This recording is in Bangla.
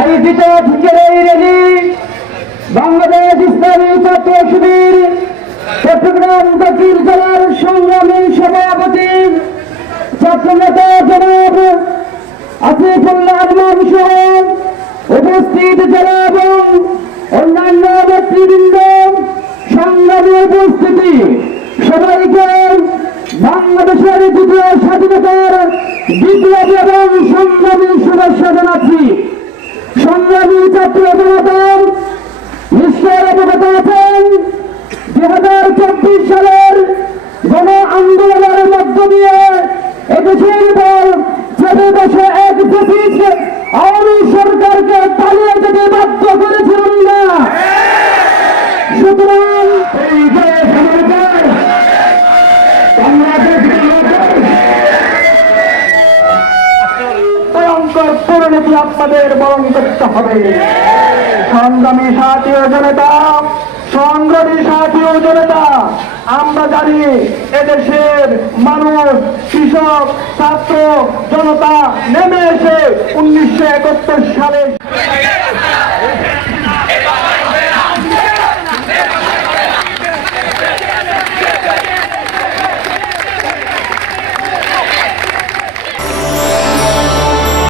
আয়োজিত আজকের এই র্যালি বাংলাদেশ ইসলামী ছাত্র শিবির চট্টগ্রাম দক্ষিণ জেলার সংগ্রামী সভাপতি ছাত্রনেতা জনাব আসিফুল্লাহ আজমান সহ উপস্থিত জেলা এবং অন্যান্য নেতৃবৃন্দ, সংগ্রামী উপস্থিতি, সবাইকে বাংলাদেশের দ্বিতীয় স্বাধীনতার বিপ্লবী এবং সংগ্রামী শুভেচ্ছা জানাচ্ছি। সংগ্রামী ছাত্র জনতা নিশ্চয় অবগত আছেন 2024 সালের গণ আন্দোলনের মধ্য দিয়ে এদেশের পর যে দেশে এক ফ্যাসিস্ট আওয়ামী সরকারকে পালিয়ে যেতে বাধ্য করেছিলাম না। সুতরাং এই দেশ আমাদের ভয়ঙ্কর পরিণতি আপনাদের বরণ করতে হবে। সংগ্রামী সাথী ও জনতা, সংগ্রামী সাথী ও জনতা, আমরা জানি এদেশের মানুষ, কৃষক, ছাত্র জনতা নেমে এসে 1971 সালে